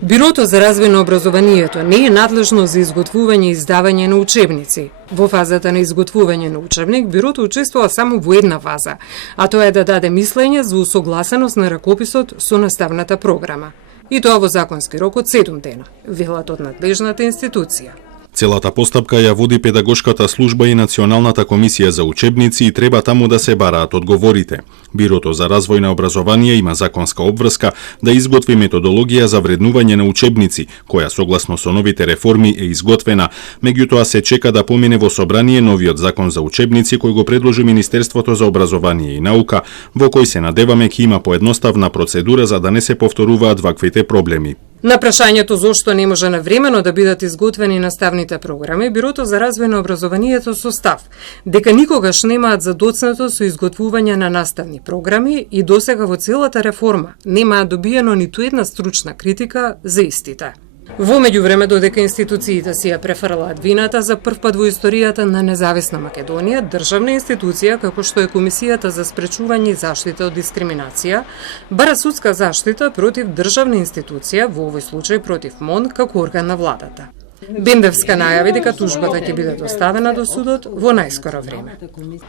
Бирото за развој на образованието не е надлежно за изготвување и издавање на учебници. Во фазата на изготвување на учебник, бирото учествува само во една фаза, а тоа е да даде мислење за усогласеност на ракописот со наставната програма. И тоа во законски рок од 7 дена, велат од надлежната институција. Целата постапка ја води педагошката служба и Националната комисија за учебници и треба таму да се бараат одговорите. Бирото за развој на образование има законска обврска да изготви методологија за вреднување на учебници, која согласно со новите реформи е изготвена, меѓутоа се чека да помине во собрание новиот закон за учебници кој го предложи Министерството за образование и наука, во кој се надеваме ќе има поедноставна процедура за да не се повторуваат ваквите проблеми. На прашањето зошто не може навремено да бидат изготвени наставните програми, Бирото за развој на образованието со став дека никогаш немаат задоцнато со изготвување на наставни програми и досега во целата реформа немаат добиено ниту една стручна критика за истите. Во меѓувреме, додека институциите си ја префрлаат вината, за прв пат во историјата на независна Македонија, државна институција како што е Комисијата за спречување и заштита од дискриминација, бара судска заштита против државна институција, во овој случај против МОН како орган на владата. Бендевска најави дека тужбата ќе биде доставена до судот во најскоро време.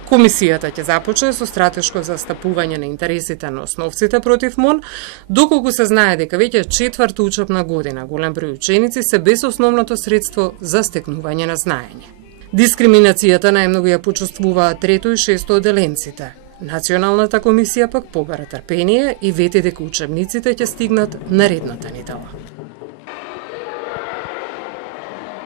Комисијата ќе започне со стратешко застапување на интересите на основците против МОН, доколку се знае дека веќе четврта учебна година голем број ученици се без основното средство за стекнување на знаење. Дискриминацијата најмногу ја почувствуваат трето и шесто оделенците. Националната комисија пак побара трпение и вети дека учебниците ќе стигнат наредната недела.